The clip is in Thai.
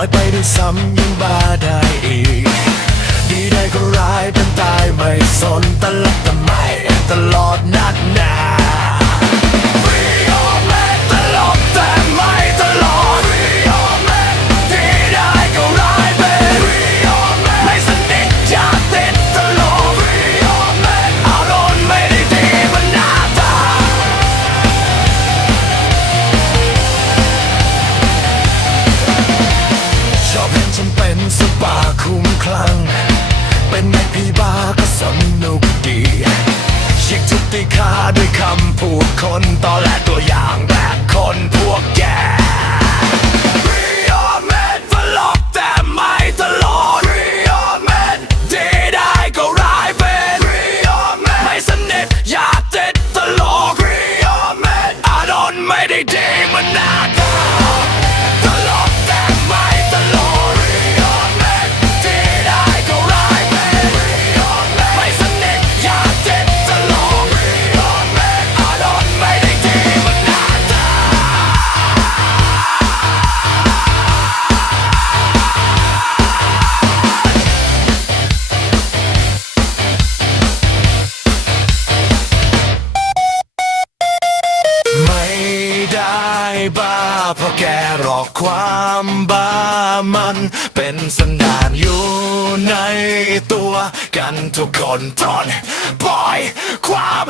น้อยไปด้วยซ้ำยังบาได้อีก ฉันเป็นสปาคุ้มคลั่ง เป็นในพี่บาก็สนุกดีชิกทุกตีค่าด้วยคำพูดคนตอแหลตัวอย่างแบบคนพวกแก ความบ้ามัน เป็นสันดานอยู่ในตัวกันทุกคนตอนปล่อยความ